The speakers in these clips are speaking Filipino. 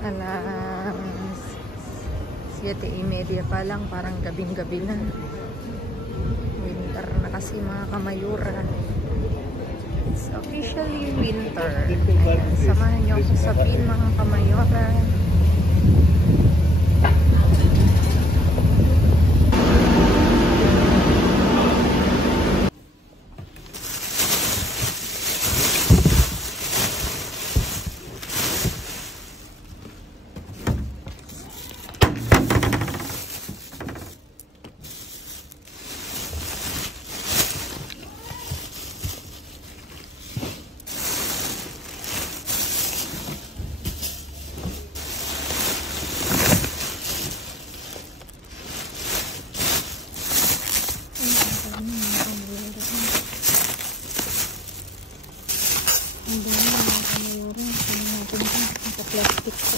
Alas 7:30 pa lang, parang gabing-gabi na. Winter na kasi mga kamayura. It's officially winter. Ayan, samahan niyo ako sa pin mga kamayura. Plastic ko.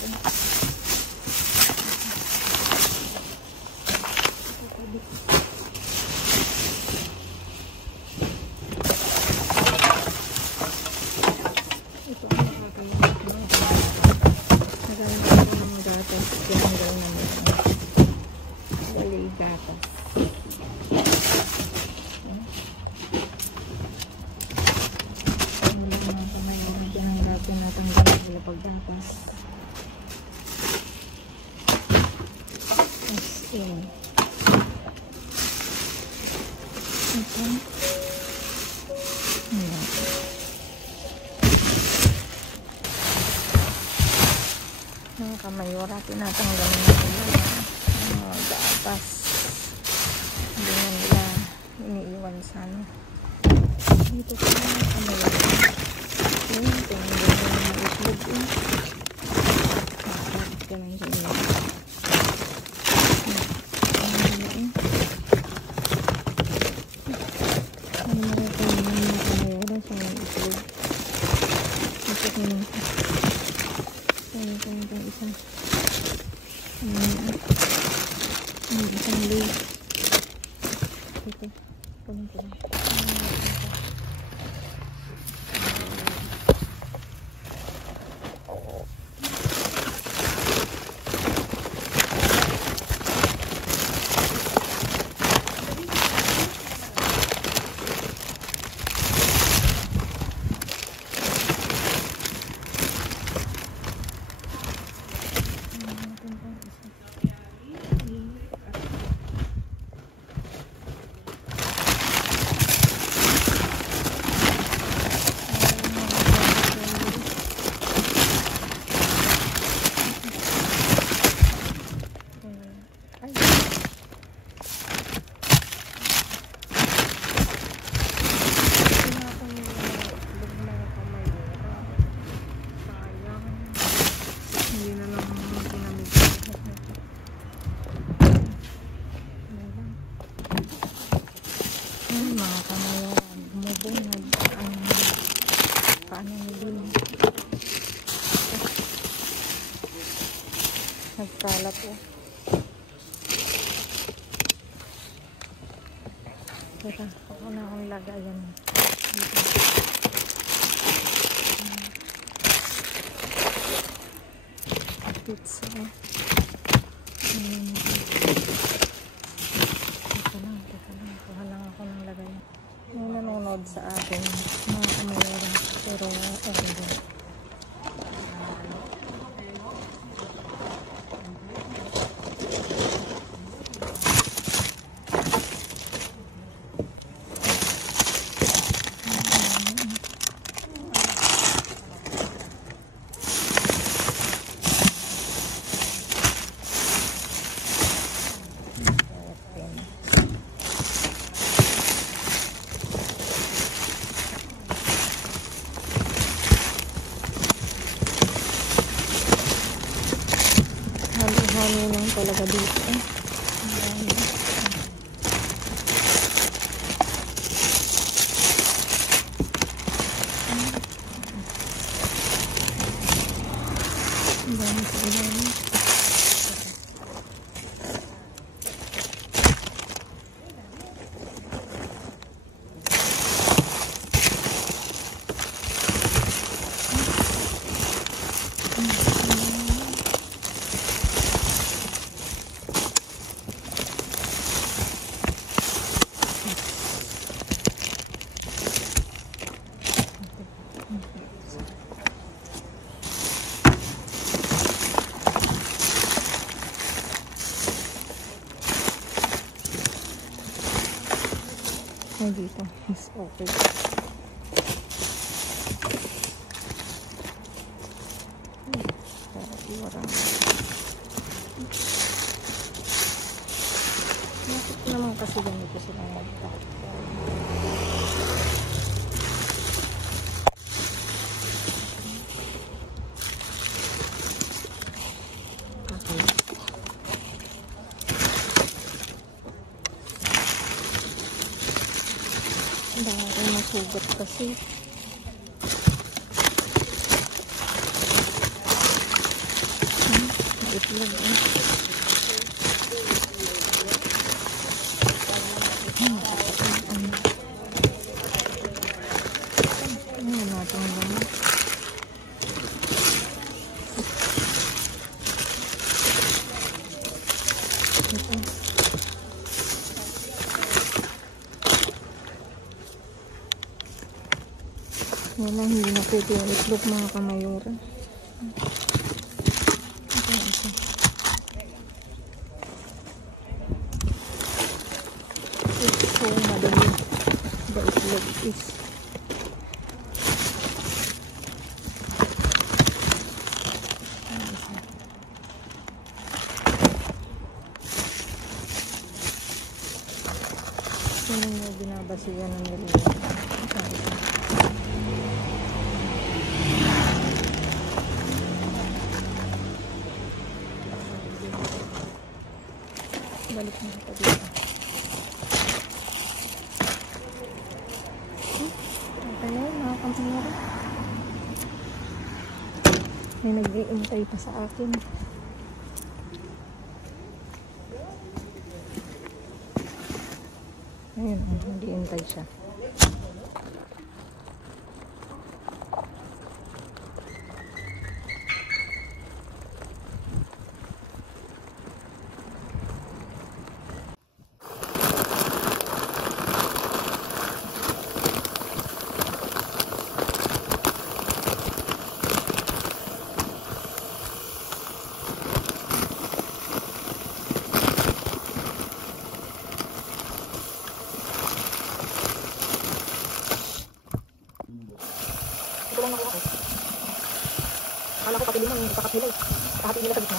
Ito ang nakakailangan ko. Nagalaman ko ng gatas. Tinanggal na nito. Walay gatas. Natanggal sila paggatas. As in. Ito. Mga kamayura, tinatanggal na nila mga gatas. Hindi na nila iniiwan sa ano. Dito pa mga kamayura. Tingnan mo yung itlog eh. Nakakapit ka lang sa inyo. Ano marito yung mga kamayura sa mga itlog. Ito ko nung itong isa. Isang leaf. Ito. Kunin ko lang. Nagkalat po. Teka, ako na akong lagayan. Pizza. Teka lang. Kuha lang ako ng lagayan. May nanonood sa akin. Mga kamayara. Pero okay din. Halo lang talaga dito eh. Ay, dito. Mas okay. Bakit naman kasi ganito silang mag-tatay? Dahil masugat kasi. Itlog eh. Ayan natin lang. Ito. Yan lang, hindi na pwede yung itlog mga kamayura. It's so madali. The itlog is. Sino yung binabasigan ng nilito? Balik na ito dito. Ito na yun, mga kamayura. May nag-iintay pa sa akin. Ayun, nag-iintay siya. Akala ko kapilin lang, kakapilay. Kahati nila sa gitna.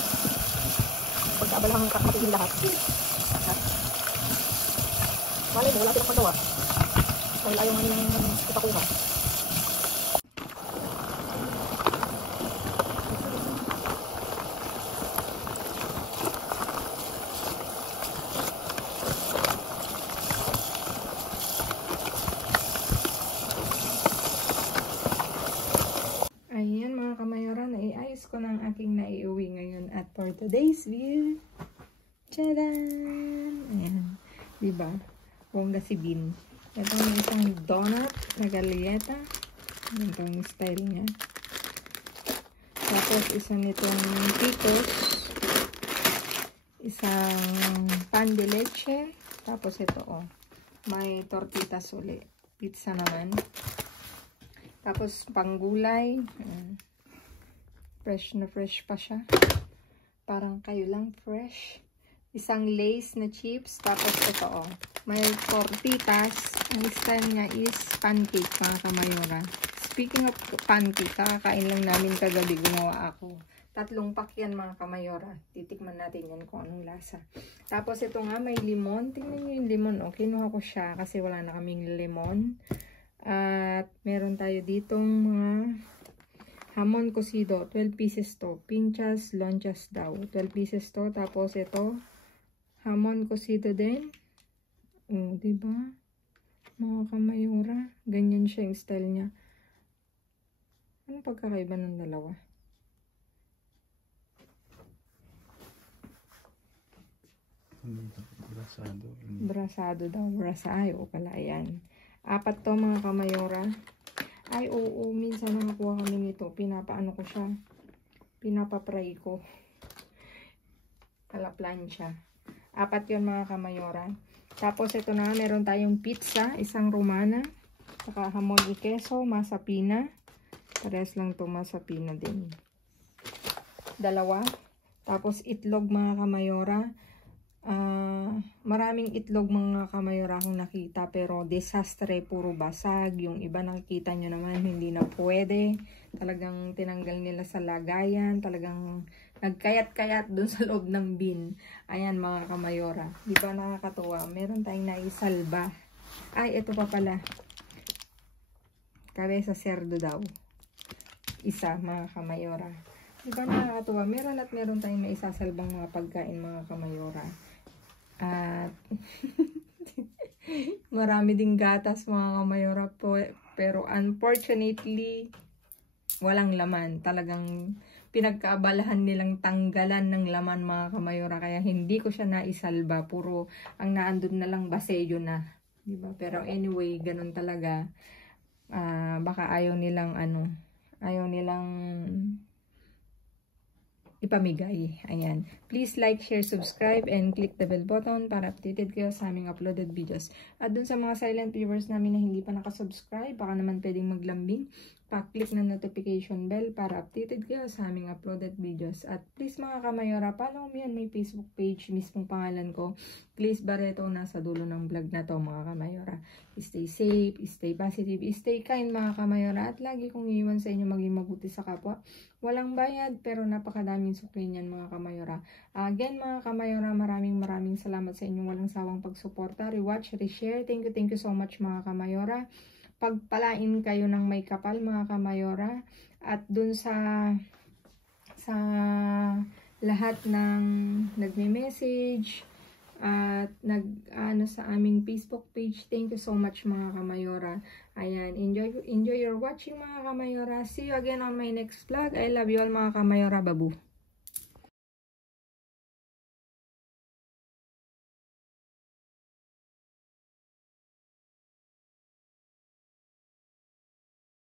Pagkaabalahang kakapilin lahat. Malay mo, wala silang magawa. Dahil ayaw nga nilang ipakuha. Ayan mga kamayora, naiayos ko ng aking naiuwi ngayon at for today's view. Tchadan! Ayan. Diba? Bongga si Bin. Ito may isang donut na galieta. Ito ang style niya. Tapos isa nitong picos. Isang pan de leche. Tapos ito may tortitas uli. Pizza naman. Tapos panggulay. Fresh na fresh pa siya. Parang kayo lang fresh. Isang Lay's na chips. Tapos ito may tortitas. Ang style niya is pancake mga kamayora. Speaking of pancake, kakakain lang namin kagabi. Gumawa ako. 3 pack yan mga kamayora. Titikman natin yan kung anong lasa. Tapos ito nga may limon. Tingnan nyo yung limon. Kinuha ko siya kasi wala na kaming limon. At meron tayo ditong mga hamon cocido. 12 pieces to. Pinchas, lonchas daw. 12 pieces to. Tapos ito, hamon cocido din. Diba? Mga kamayura. Ganyan siya yung style niya. Anong pagkakaiba ng dalawa? Brasado. Brasado daw. Brasayo pala. Ayan. 4 to mga kamayora. Ay, oo. Minsan nakakuha kami nito. Pinapaano ko siya. Pinapapray ko. Kalaplansya. 4 yun mga kamayora. Tapos ito na. Meron tayong pizza. Isang romana. Saka hamon y queso. Masapina. Parehas lang to. Masapina din. 2. Tapos itlog mga kamayora. Maraming itlog mga kamayora akong nakita, pero desastre, puro basag. Yung iba nakikita nyo naman, hindi na pwede. Talagang tinanggal nila sa lagayan. Talagang nagkayat-kayat dun sa loob ng bin. Ayan mga kamayora. Di ba nakakatuwa? Meron tayong naisalba. Ay, ito pa pala. Kabeza cerdo daw. Isa mga kamayora. Di ba nakakatuwa? Meron tayong naisasalbang mga pagkain mga kamayora. At marami ding gatas mga kamayora po, pero unfortunately walang laman. Talagang pinagkaabalahan nilang tanggalan ng laman mga kamayora, kaya hindi ko siya naisalba. Puro ang naandun na lang baseyo na, diba? Pero anyway, ganun talaga. Baka ayaw nilang ipamigay. Ayan. Please like, share, subscribe, and click the bell button para updated kayo sa aming uploaded videos. At dun sa mga silent viewers namin na hindi pa nakasubscribe, baka naman pwedeng maglambing, pa-click na notification bell para updated kayo sa aming uploaded videos. At please mga kamayora, follow me on my Facebook page, mismong pangalan ko, Please Barreto, nasa dulo ng vlog na to mga kamayora. Stay safe, stay positive, stay kind mga kamayora, at lagi kong iiwan sa inyo maging mabuti sa kapwa. Walang bayad pero napakadaming sukli niyan mga kamayora. Again mga kamayora, maraming salamat sa inyong walang sawang pagsuporta, rewatch, reshare. Thank you so much mga kamayora. Pagpalain kayo ng may kapal mga kamayora. At dun sa lahat ng nagme-message at nag-ano sa aming Facebook page, thank you so much mga kamayora. Ayan, enjoy your watching mga kamayora. See you again on my next vlog. I love you all mga kamayora. Babu.